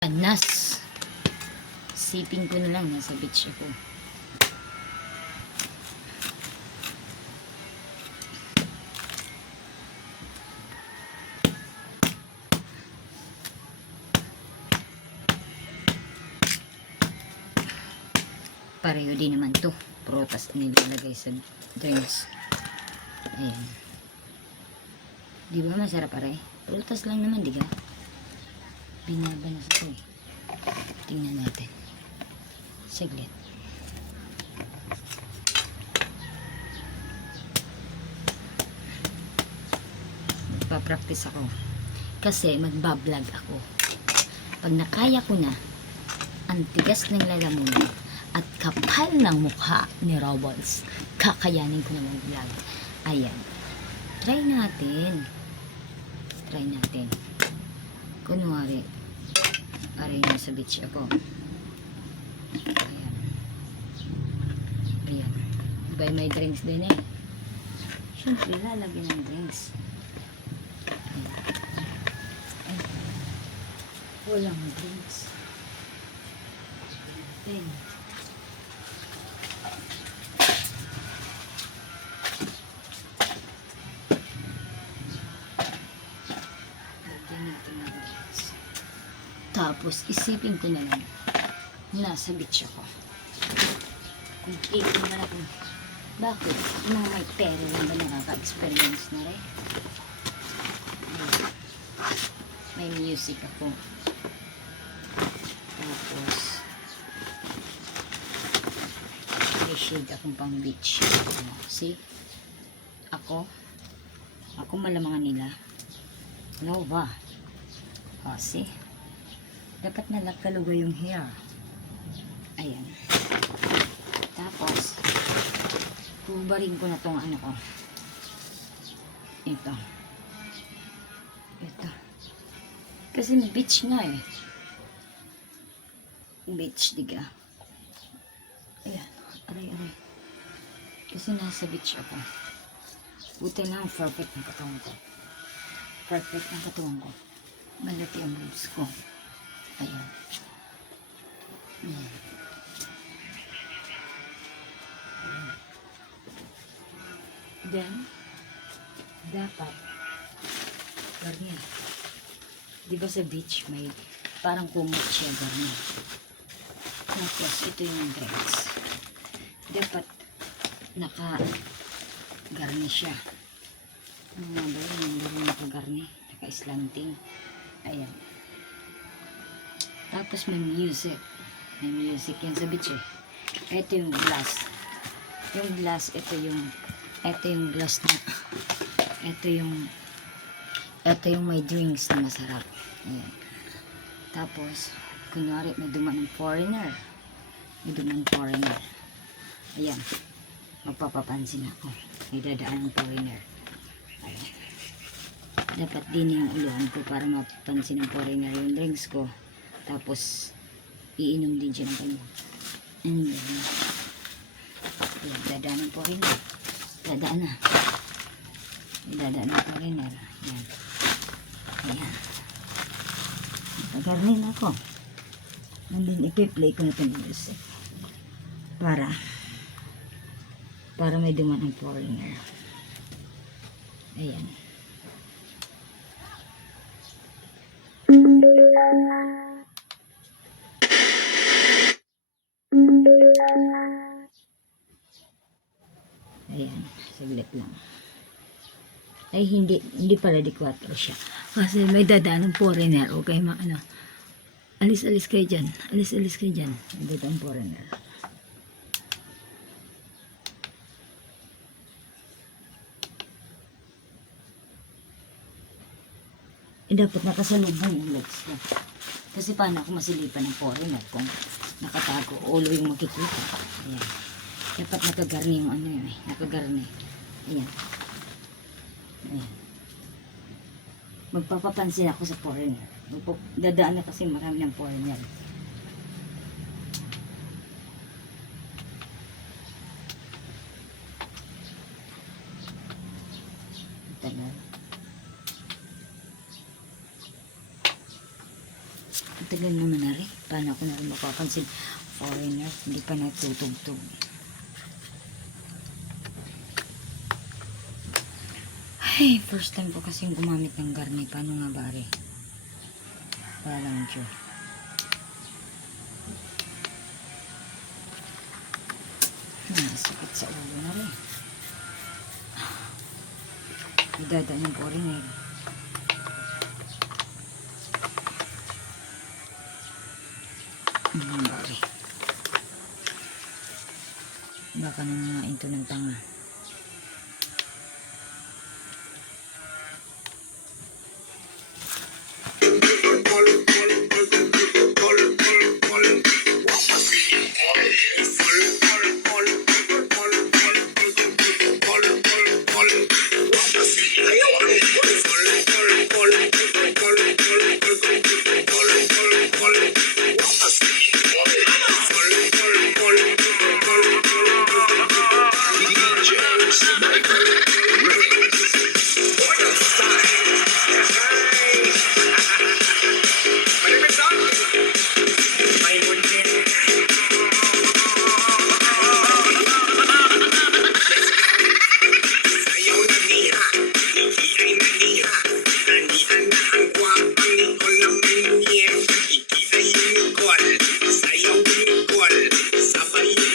Panas. Siping ko na lang, nasa beach ako. Pareho din naman to. Prutas na nilalagay sa drinks. Ayan. Di ba masarap pare? Prutas lang naman, di ba? Binabanas ito eh. Tingnan natin. Saglit. Magpa-practice ako. Kasi magbablog ako. Pag nakaya ko na, ang tigas ng lalamunan at kapal ng mukha ni Robles, kakayanin ko na mag-vlog. Ayan. Try natin. Try natin. Kunwari, aray na sa beach ako. Ayan. Ayan. Buy my drinks din eh. Siyempre, lalagyan ng drinks. Ayan. Ayan. Walang drinks. Ayan. Tapos, isipin ko na lang, nasa beach ako. Kung iipin na lang, bakit? Mga may pera lang ba nakaka-experience na rin? May music ako. Tapos, may shade akong pang beach. See? Ako malamangan nila. No ba? O, see? Dapat nalagkalugay yung hair. Ayan. Tapos, tubarin ko na tong ano ko. Ito. Ito. Kasi beach nga eh. Beach, diga. Ayan. Aray. Kasi nasa beach ako. Buti lang perfect ng katawan ko. Perfect ng katawan ko. Malaki ang boobs ko. Ayan. Ayan. Then, dapat, garnier. Diba sa beach may parang kumot siya garnier. Tapos, ito yung drinks. Dapat, naka-garnier siya. Ano nga ba yun? Hindi rin naka-garnier. Naka-slanting. Ayan. Tapos may music. May music yan sa beach eh. Ito yung glass. Yung glass, ito yung glass na, ito yung may drinks na masarap. Ayan. Tapos, kunwari may dumaan ng foreigner. May dumaan ng foreigner. Ayan. Magpapapansin ako. May dadaan ng foreigner. Ayan. Dapat din yung uluhan ko para mapapansin ng foreigner yung drinks ko. Tapos, iinom din siya ng kanya. And then, ayan, dadaan ng foreigner. Dadaan na. Dadaan ng foreigner. Ayan. Ayan. Nagarnin ako. And then, ipi-play ko na itong music. Para may duman ng foreigner. Ayan. Ayan, saglit lang. Ay, hindi pala di 4 siya. Kasi may dadaan ng foreigner. Okay, ano. Alis kayo dyan. Alis kayo dyan. May dadaan ng foreigner. Dapat nakasalubong yung legs ko. Kasi paano ako masilipan ng foreigner kung nakatago, ulo yung makikita. Ayan. Dapat nakagarni yung ano yun eh. Nakagarni. Ayan. Ayan. Magpapapansin ako sa foreigner. Dadaan na kasi marami ng foreigner. Tagal. tagal naman na rin. Paano ako na rin mapapansin? Foreigner, hindi pa natutugtog. Ay, first time ko kasing gumamit ng garni. Paano nga ba rin? Wala lang sure. Sakit sa ulo na rin. Idadaan yung foreigner. Bari. Baka nang ito ng tanga.